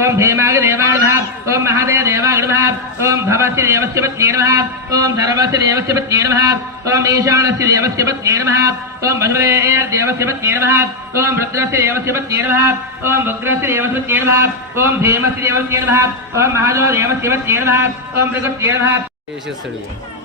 ओम भीमाग देवाग ओम महादेव देवाग ओम भवस्य देवस्य पत्नी नमः ओम सर्वस्य देवस्य पत्नी नमः ओम ईशानस्य देवस्य पत्नी नमः ओम भगवते देवस्य पत्नी नमः ओम रुद्रस्य देवस्य पत्नी नमः ओम उग्रस्य देवस्य पत्नी नमः ओम भीमस्य देवस्य नमः ओम महादेव देवस्य पत्नी नमः ओम मृगस्य नमः